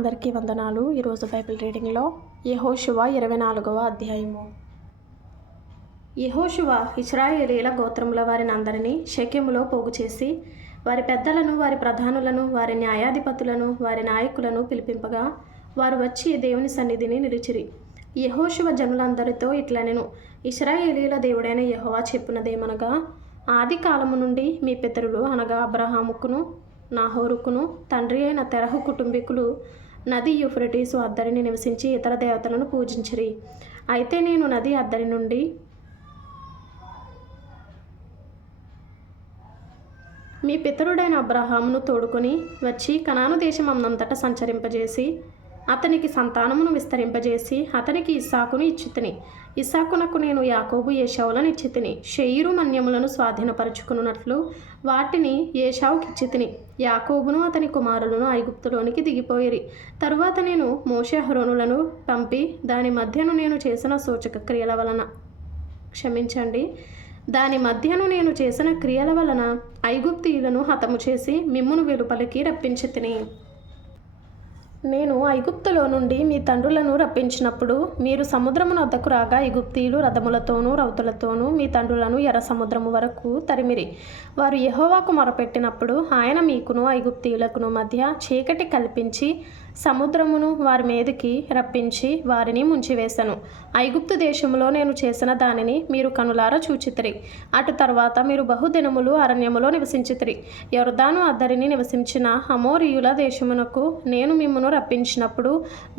అందరికీ వందనాలు. ఈరోజు బైబిల్ రీడింగ్లో యెహోషువ 24వ అధ్యాయము. యెహోషువ ఇశ్రాయేలీల గోత్రముల వారిని అందరినీ షెకెములో పోగు చేసి వారి పెద్దలను, వారి ప్రధానులను, వారి న్యాయాధిపతులను, వారి నాయకులను పిలిపింపగా వారు వచ్చి దేవుని సన్నిధిని నిలిచిరి. యెహోషువ జనులందరితో ఇట్లనెను, ఇశ్రాయేలీల దేవుడైన యెహోవా చెప్పునదేమనగా, ఆది కాలము నుండి మీ పితరులు అనగా అబ్రహాముకును నాహోరుకును తండ్రి అయిన తెరహు కుటుంబీకులు నది యూఫ్రటీసు అద్దరిని నివసించి ఇతర దేవతలను పూజించిరి. అయితే నేను నది అద్దరి నుండి మీ పితరుడైన అబ్రహామును తోడుకొని వచ్చి కనాను దేశం అందంతటా సంచరింపజేసి అతనికి సంతానమును విస్తరింపజేసి అతనికి ఇస్సాకును ఇచ్చితిని. ఇస్సాకునకు నేను యాకోబు ఏశావులను ఇచ్చితిని. షెయీరు మన్యములను స్వాధీనపరుచుకున్నట్లు వాటిని ఏశావుకి ఇచ్చితిని. యాకోబును అతని కుమారులను ఐగుప్తులోనికి దిగిపోయిరి. తరువాత నేను మోషే అహరోనులను పంపి దాని మధ్యను నేను చేసిన సూచక క్రియల వలన ఐగుప్తీయులను హతము చేసి మిమ్మును వెలుపలికి రప్పించితిని. నేను ఐగుప్తులో నుండి మీ తండ్రులను రప్పించినప్పుడు మీరు సముద్రమున వద్దకు రాగా ఐగుప్తీయులు రథములతోనూ రౌతులతోనూ మీ తండ్రులను ఎర్ర సముద్రము వరకు తరిమిరి. వారు యెహోవాకు మొరపెట్టినప్పుడు ఆయన మీకును ఐగుప్తీయులకును మధ్య చీకటి కల్పించి సముద్రమును వారి మీదకి రప్పించి వారిని ముంచివేశను. ఐగుప్తు దేశములో నేను చేసిన దానిని మీరు కనులారా చూచితిరి. అటు తర్వాత మీరు బహుదినములు అరణ్యములో నివసించితిరి. యొర్దాను అద్దరిని నివసించిన అమోరీయుల దేశమునకు నేను మిమ్మును రప్పించినప్పుడు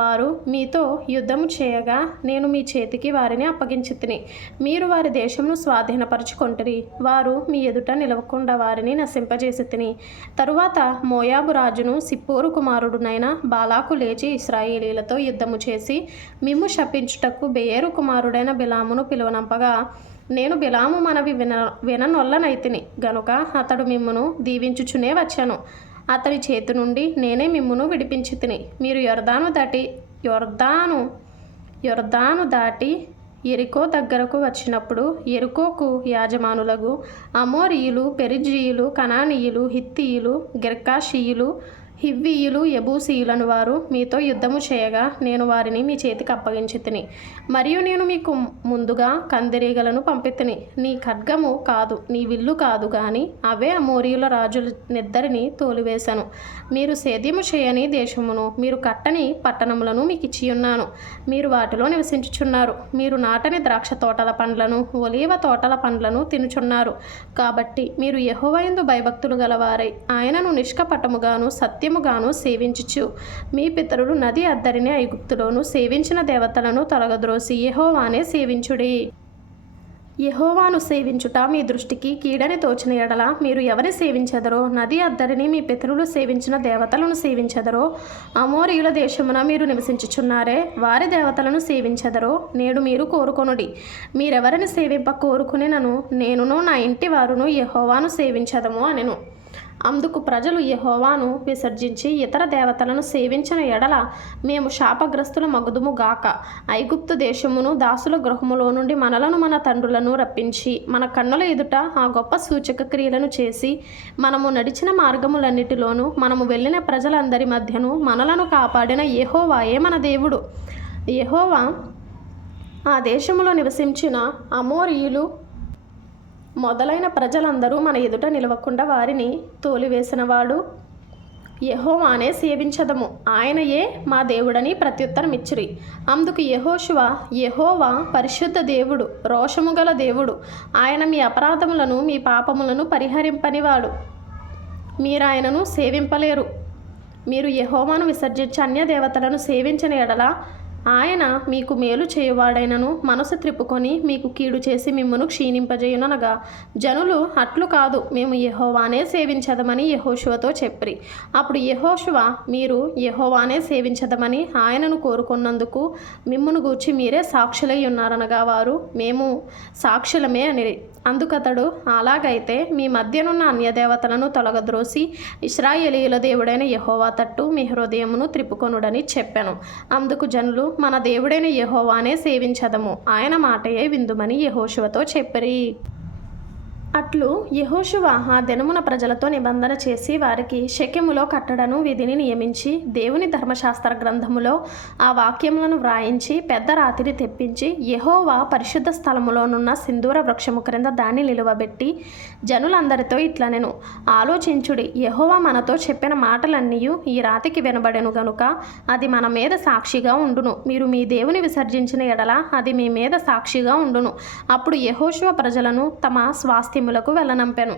వారు మీతో యుద్ధము చేయగా నేను మీ చేతికి వారిని అప్పగించితిని. మీరు వారి దేశమును స్వాధీనపరచుకొంటిరి. వారు మీ ఎదుట నిలవకుండా వారిని నశింపజేసితిని. తరువాత మోయాబు రాజును సిప్పోరు కుమారుడునైన బాలాకు లేచి ఇశ్రాయేలీలతో యుద్ధము చేసి మిమ్ము శపించుటకు బెయేరు కుమారుడైన బిలామును పిలువనంపగా నేను బిలాము మనవి విననొల్లనైతిని గనుక అతడు మిమ్మును దీవించుచునే వచ్చాను. అతడి చేతి నుండి నేనే మిమ్మును విడిపించితిని. మీరు యొర్దాను దాటి ఎరికో దగ్గరకు వచ్చినప్పుడు ఎరికోకు యాజమానులకు అమోరీయులు, పెరిజీయులు, కనానీయులు, హిత్తీయులు, గిర్గాషీయులు, హివ్వీయులు, యెబూసీయులను వారు మీతో యుద్ధము చేయగా నేను వారిని మీ చేతికి అప్పగించితిని. మరియు నేను మీకు ముందుగా కందిరీగలను పంపితిని. నీ ఖడ్గము కాదు, నీ విల్లు కాదు గాని అవే అమోరీయుల రాజులనిద్దరిని తోలివేశాను. మీరు సేద్యము చేయని దేశమును, మీరు కట్టని పట్టణములను మీకు ఇచ్చియున్నాను. మీరు వాటిలో నివసించుచున్నారు. మీరు నాటని ద్రాక్ష తోటల పండ్లను, ఒలీవ తోటల పండ్లను తినుచున్నారు. కాబట్టి మీరు యెహోవా యందు భయభక్తులు గలవారై ఆయనను నిష్కపటముగాను సత్యముగాను సేవించుచు మీ పితరులు నది అద్దరిని ఐగుప్తులోను సేవించిన దేవతలను తొలగద్రోసి యెహోవానే సేవించుడి. యెహోవాను సేవించుట మీ దృష్టికి కీడని తోచిన ఎడల మీరు ఎవరిని సేవించెదరో, నది అద్దరిని మీ పితరులు సేవించిన దేవతలను సేవించెదరో, అమోరీయుల దేశమున మీరు నివసించుచున్నారే వారి దేవతలను సేవించెదరో నేడు మీరు కోరుకొనుడి. మీరెవరిని సేవింప కోరుకునినను నేనును నా ఇంటి వారును యెహోవాను సేవించదము అనెను. అందుకు ప్రజలు యెహోవాను విసర్జించి ఇతర దేవతలను సేవించిన ఎడల మేము శాపగ్రస్తుల మగుదుము గాక. ఐగుప్తు దేశమును దాసుల గృహములో నుండి మనలను మన తండ్రులను రప్పించి మన కన్నుల ఎదుట ఆ గొప్ప సూచక క్రియలను చేసి మనము నడిచిన మార్గములన్నిటిలోనూ మనము వెళ్ళిన ప్రజలందరి మధ్యను మనలను కాపాడిన యెహోవాయే మన దేవుడు. యెహోవా ఆ దేశములో నివసించిన అమోరీయులు మొదలైన ప్రజలందరూ మన ఎదుట నిలవకుండా వారిని తోలివేసినవాడు యెహోవానే సేవించదము, ఆయనయే మా దేవుడని ప్రత్యుత్తరమిచ్చిరి. అందుకు యెహోషువ, యెహోవా పరిశుద్ధ దేవుడు, రోషము గల దేవుడు. ఆయన మీ అపరాధములను మీ పాపములను పరిహరింపనివాడు. మీరాయనను సేవింపలేరు. మీరు యెహోవాను విసర్జించి అన్య దేవతలను సేవించిన ఎడల ఆయన మీకు మేలు చేయువాడైనను మనసు త్రిప్పుకొని మీకు కీడు చేసి మిమ్మును క్షీణింపజేయుననగా జనులు అట్లు కాదు, మేము యెహోవానే సేవించదమని యెహోషువతో చెప్పిరి. అప్పుడు యెహోషువ, మీరు యెహోవానే సేవించదమని ఆయనను కోరుకున్నందుకు మిమ్మును గూర్చి మీరే సాక్షులై ఉన్నారనగా వారు మేము సాక్షులమే అనిరి. అందుకతడు, అలాగైతే మీ మధ్యనున్న అన్యదేవతలను తొలగద్రోసి ఇశ్రాయేలీయుల దేవుడైన యెహోవా తట్టు మీ హృదయమును త్రిప్పుకొనుడని చెప్పెను. అందుకు జనులు మన దేవుడైన యెహోవానే సేవించదము, ఆయన మాటయే విందుమని యెహోషువతో చెప్పిరి. అట్లు యెహోషువ ఆ దినమున ప్రజలతో నిబంధన చేసి వారికి షెకెములో కట్టడను విధిని నియమించి దేవుని ధర్మశాస్త్ర గ్రంథములో ఆ వాక్యములను వ్రాయించి పెద్ద రాతిని తెప్పించి యెహోవా పరిశుద్ధ స్థలములోనున్న సింధూర వృక్షము క్రింద దాన్ని నిలువబెట్టి జనులందరితో ఇట్లనెను, ఆలోచించుడి, యెహోవా మనతో చెప్పిన మాటలన్నీ ఈ రాతికి వినబడెను గనుక అది మన మీద సాక్షిగా ఉండును. మీరు మీ దేవుని విసర్జించిన ఎడల అది మీ మీద సాక్షిగా ఉండును. అప్పుడు యెహోషువ ప్రజలను తమ స్వాస్థ్యములకు వెళ్ళనంపెను.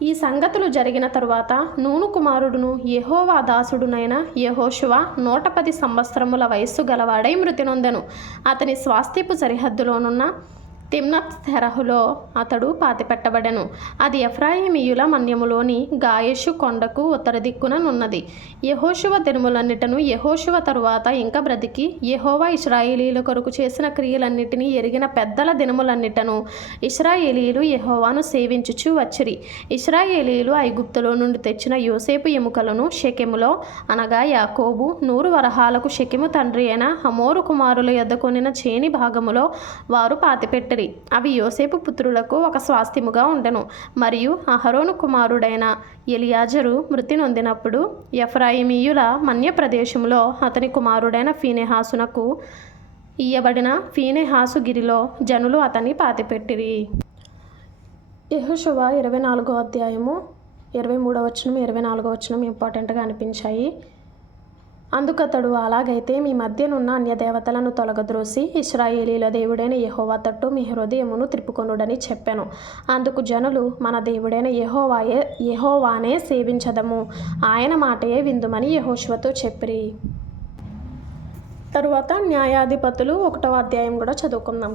ఈ సంగతులు జరిగిన తరువాత నూను కుమారుడును యెహోవా దాసుడునైన యెహోషువ 110 సంవత్సరముల వయస్సు గలవాడై మృతి నొందెను. అతని స్వాస్థ్యపు సరిహద్దులోనున్న తిమ్నత్ సెరహులో అతడు పాతిపెట్టబడెను. అది ఎఫ్రాయిమీయుల మన్యములోని గాయేషు కొండకు ఉత్తర దిక్కున నున్నది. యెహోషువ దినములన్నిటను యెహోషువ తరువాత ఇంకా బ్రతికి యెహోవా ఇశ్రాయేలీయుల కొరకు చేసిన క్రియలన్నిటినీ ఎరిగిన పెద్దల దినములన్నిటను ఇశ్రాయేలీయులు యెహోవాను సేవించుచు వచ్చిరి. ఇశ్రాయేలీయులు ఐగుప్తులో నుండి తెచ్చిన యోసేపు ఎముకలను షెకెములో అనగా యాకోబు 100 వరహాలకు షెకెము తండ్రి అయిన హమోరు కుమారుల యొద్ద కొనిన చేని భాగములో వారు పాతిపెట్టిరి. అవి యోసేపు పుత్రులకు ఒక స్వాస్థ్యముగా ఉండెను. మరియు అహరోను కుమారుడైన ఎలియాజరు మృతి నొందినప్పుడు ఎఫ్రాయిమీయుల మన్య ప్రదేశములో అతని కుమారుడైన ఫీనెహాసునకు ఇయ్యబడిన ఫీనెహాసు గిరిలో జనులు అతన్ని పాతిపెట్టిరి. యెహోషువ 24వ అధ్యాయము 23వ వచనం 24వ వచనం ఇంపార్టెంట్గా అనిపించాయి. అందుకతడు, అలాగైతే మీ మధ్యనున్న అన్యదేవతలను తొలగద్రోసి ఇశ్రాయేలీల దేవుడైన యెహోవా తట్టు మీ హృదయమును త్రిప్పుకొనుడని చెప్పెను. అందుకు జనులు, మన దేవుడైన యెహోవానే సేవించదము, ఆయన మాటయే విందుమని యెహోషువతో చెప్పిరి. తరువాత న్యాయాధిపతులు 1వ అధ్యాయం కూడా చదువుకుందాం.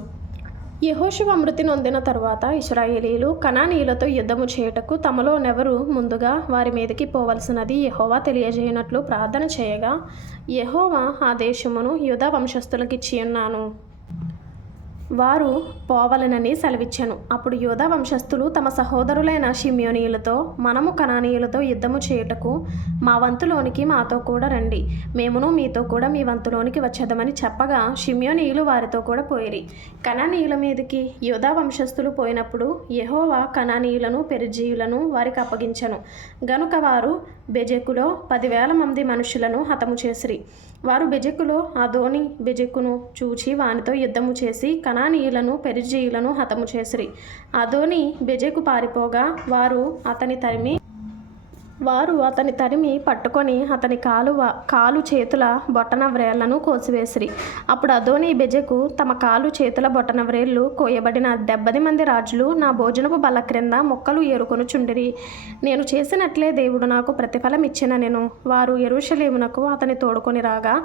యెహోషువ మృతి నొందిన తరువాత ఇశ్రాయేలీయులు కనానీయులతో యుద్ధము చేయుటకు తమలోనెవరు ముందుగా వారి మీదకి పోవలసినది యెహోవా తెలియజేయనట్లు ప్రార్థన చేయగా, యెహోవా ఆ దేశమును యూదా వంశస్థులకిచ్చియున్నాను, వారు పోవలెనని సెలవిచ్చెను. అప్పుడు యూదా వంశస్థులు తమ సహోదరులైన షిమ్యోనీయులతో, మనము కనానీయులతో యుద్ధము చేయుటకు మా వంతులోనికి మాతో కూడా రండి, మేమును మీతో కూడా మీ వంతులోనికి వచ్చేదమని చెప్పగా షిమ్యోనీయులు వారితో కూడా పోయిరి. కనానీయుల మీదకి యూదా వంశస్థులు పోయినప్పుడు యెహోవా కనానీయులను పెరిజీయులను వారికి అప్పగించెను గనుక వారు బెజెకులో 10,000 మంది మనుషులను హతము చేసిరి. వారు బెజెకులో అదోని బెజెకును చూచి వానితో యుద్ధము చేసి కనానీయులను పెరిజీయులను హతము చేసిరి. అదోని బెజెకు పారిపోగా వారు అతని తరిమి పట్టుకొని అతని కాలు చేతుల బొటన వ్రేళ్లను కోసివేసిరి. అప్పుడు అదోని బెజెకు, తమ కాలు చేతుల బొటన వ్రేళ్లు కోయబడిన 70 మంది రాజులు నా భోజనపు బల్ల క్రింద మొక్కలు ఏరుకొనుచుండిరి. నేను చేసినట్లే దేవుడు నాకు ప్రతిఫలం ఇచ్చిననెను. వారు యెరూషలేమునకు అతని తోడుకొని రాగా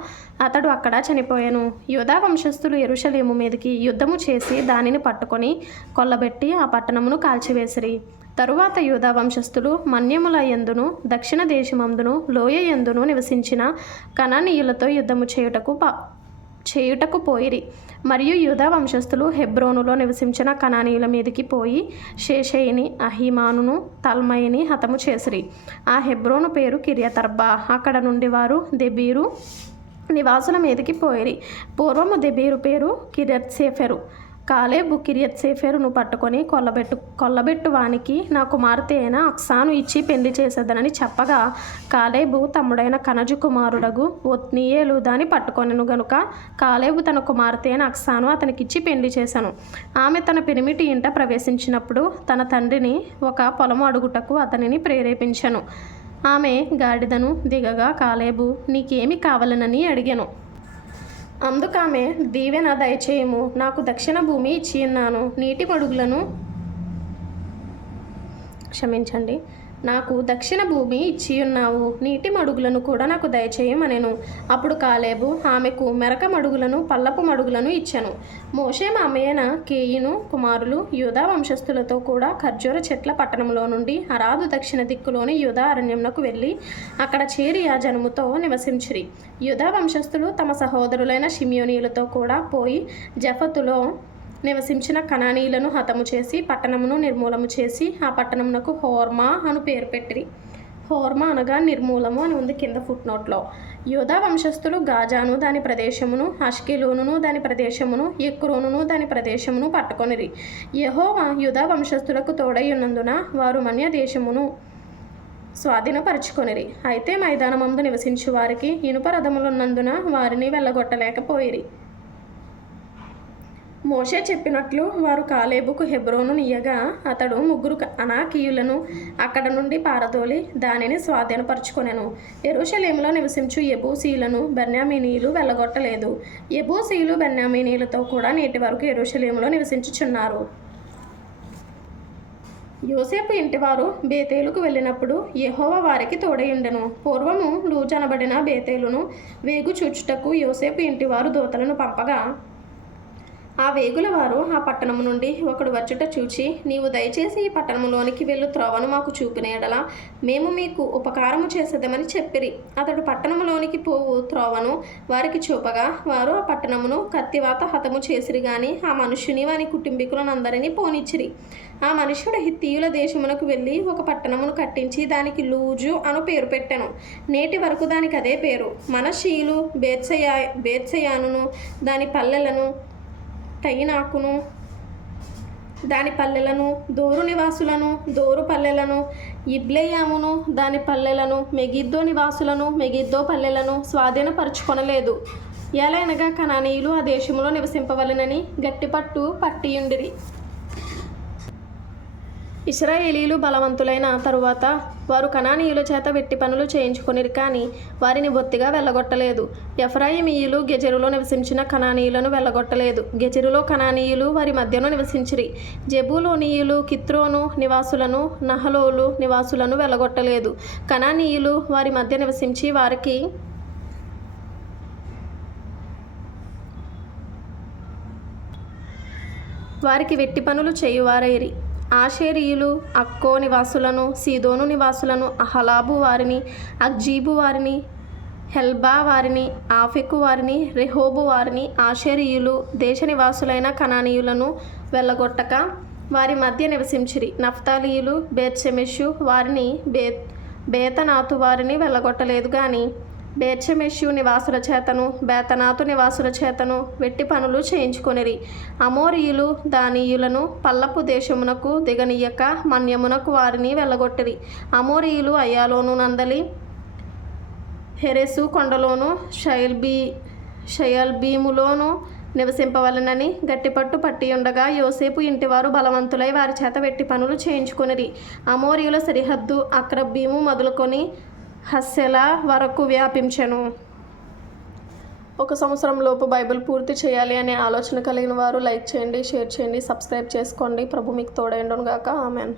అతడు అక్కడ చనిపోయెను. యూదా వంశస్థులు యెరూషలేము మీదకి యుద్ధము చేసి దానిని పట్టుకొని కొల్లబెట్టి ఆ పట్టణమును కాల్చివేసిరి. తరువాత యూదా వంశస్థులు మన్యముల యందును దక్షిణ దేశమందును లోయ యందును నివసించిన కనానీయులతో యుద్ధము చేయుటకు పోయిరి. మరియు యూదా వంశస్థులు హెబ్రోనులో నివసించిన కనానీయుల మీదకి పోయి షేషయిని, అహీమానును, తల్మయిని హతము చేసిరి. ఆ హెబ్రోను పేరు కిర్యతర్బా. అక్కడ నుండి వారు దెబీరు నివాసుల మీదకి పోయిరి. పూర్వము దెబీరు పేరు కిర్యత్సేఫెరు. కాలేబు కిర్యత్సేఫెరును పట్టుకొని కొల్లబెట్టు వానికి నా కుమార్తె అయిన అక్సాను ఇచ్చి పెళ్లి చేసేదనని చెప్పగా, కాలేబు తమ్ముడైన కనజు కుమారుడగు ఒత్నీయేలు దాన్ని పట్టుకొనెను గనుక కాలేబు తన కుమార్తె అయిన అక్సాను అతనికిచ్చి పెళ్లి చేశాను. ఆమె తన పెనిమిటి ఇంట ప్రవేశించినప్పుడు తన తండ్రిని ఒక పొలము అడుగుటకు అతనిని ప్రేరేపించెను. ఆమె గాడిదను దిగగా కాలేబు, నీకేమి కావాలనని అడిగెను. అందుకామె, దీవెన దయచేయము, నాకు దక్షిణ భూమి ఇచ్చియున్నాను, నాకు దక్షిణ భూమి ఇచ్చియున్నావు, నీటి మడుగులను కూడా నాకు దయచేయమనెను. అప్పుడు కాలేబు ఆమెకు మెరక మడుగులను పల్లపు మడుగులను ఇచ్చెను. మోషే మామయ్యన కేయిను కుమారులు యూదా వంశస్థులతో కూడా ఖర్జూర చెట్ల పట్టణంలో నుండి అరాదు దక్షిణ దిక్కులోని యూదా అరణ్యమునకు వెళ్ళి అక్కడ చేరి ఆ జనముతో నివసించిరి. యూదా వంశస్థులు తమ సహోదరులైన షిమ్యోనీయులతో కూడా పోయి జఫతులో నివసించిన కనానీయులను హతము చేసి పట్టణమును నిర్మూలము చేసి ఆ పట్టణమునకు హోర్మా అను పేరు పెట్టిరి. హోర్మా అనగా నిర్మూలము అని ఉంది కింద ఫుట్నోట్లో. యూదా వంశస్థులు గాజాను దాని ప్రదేశమును, అష్కెలోనును దాని ప్రదేశమును, ఎక్రోనును దాని ప్రదేశమును పట్టుకొనిరి. యెహోవా యూదా వంశస్థులకు తోడై ఉన్నందున వారు మన్య దేశమును స్వాధీనపరచుకొనిరి. అయితే మైదానమందు నివసించు వారికి ఇనుప రథములున్నందున వారిని వెళ్ళగొట్టలేకపోయిరి. మోషే చెప్పినట్లు వారు కాలేబుకు హెబ్రోను నియ్యగా అతడు 3 అనాకీయులను అక్కడ నుండి పారదోలి దానిని స్వాధీనపరచుకొనెను. యెరూషలేములో నివసించు యెబూసీయులను బెన్యామీనీయులు వెళ్ళగొట్టలేదు. యెబూసీయులు బెన్యామీనీయులతో కూడా నేటి వరకు యెరూషలేములో నివసించుచున్నారు. యోసేపు ఇంటివారు బేతేలుకు వెళ్ళినప్పుడు యెహోవా వారికి తోడయుండెను. పూర్వము లూజు అనబడిన బేతేలును వేగు చూచుటకు యోసేపు ఇంటివారు దూతలను పంపగా ఆ వేగుల వారు ఆ పట్టణము నుండి ఒకడు వచ్చుట చూచి, నీవు దయచేసి ఈ పట్టణములోనికి వెళ్ళు త్రోవను మాకు చూపిన ఎడల మేము మీకు ఉపకారము చేసేదమని చెప్పిరి. అతడు పట్టణములోనికి పోవు త్రోవను వారికి చూపగా వారు ఆ పట్టణమును కత్తివాత హతము చేసిరి గాని ఆ మనుష్యుని వాని కుటుంబీకులనందరినీ పోనిచ్చిరి. ఆ మనుష్యుడు హిత్తీయుల దేశమునకు వెళ్ళి ఒక పట్టణమును కట్టించి దానికి లూజు అను పేరు పెట్టెను. నేటి వరకు దానికి అదే పేరు. మనష్షీయులు బేత్షెయానును దాని పల్లెలను, తయనాకును దాని పల్లెలను, దోరు నివాసులను దోరు పల్లెలను, ఇబ్లెయామును దాని పల్లెలను, మెగిద్దో నివాసులను మెగిద్దో పల్లెలను స్వాధీనపరచుకొనలేదు. ఎలయనగా కనానీయులు ఆ దేశంలో నివసింపవలెనని గట్టిపట్టు పట్టియుండిరి. ఇశ్రాయేలీలు బలవంతులైన తరువాత వారు కనానీయుల చేత వెట్టి పనులు చేయించుకొనిరి కానీ వారిని బొత్తిగా వెళ్ళగొట్టలేదు. ఎఫ్రాయిమీయులు గెజెరులో నివసించిన కనానీయులను వెళ్ళగొట్టలేదు. గెజెరులో కనానీయులు వారి మధ్యను నివసించిరి. జెబూలూనీయులు కిత్రోను నివాసులను, నహలోలు నివాసులను వెళ్ళగొట్టలేదు. కనానీయులు వారి మధ్య నివసించి వారికి వెట్టి పనులు చేయువారైరి. ఆషేరీయులు అక్కో నివాసులను, సీదోను నివాసులను, అహలాబు వారిని, అక్జీబు వారిని, హెల్బా వారిని, ఆఫెకు వారిని, రెహోబు వారిని, ఆషేరీయులు దేశ నివాసులైన కనానీయులను వెళ్ళగొట్టక వారి మధ్య నివసించిరి. నఫ్తాలీయులు బేత్షెమెషు వారిని, బేతనాతు వారిని వెళ్ళగొట్టలేదు గాని బేత్షెమెషు నివాసుల చేతను బేతనాతు నివాసుల చేతను వెట్టి పనులు చేయించుకొనిరి. అమోరీయులు దానీయులను పల్లపు దేశమునకు దిగనీయక మన్యమునకు వారిని వెళ్ళగొట్టిరి. అమోరీయులు అయ్యాలోను నందలి హెరెసు కొండలోను షయల్బీములోను నివసింపవలెనని గట్టిపట్టు పట్టియుండగా యోసేపు ఇంటివారు బలవంతులై వారి చేత వెట్టి పనులు చేయించుకొనిరి. అమోరీయుల సరిహద్దు అక్రబ్బీము మొదలుకొని హస్సెలా వరకు వ్యాపించెను. 1 సంవత్సరంలోపు బైబిల్ పూర్తి చేయాలి అనే ఆలోచన కలిగిన వారు లైక్ చేయండి, షేర్ చేయండి, సబ్స్క్రైబ్ చేసుకోండి. ప్రభు మీకు తోడైండును గాక. ఆమెన్.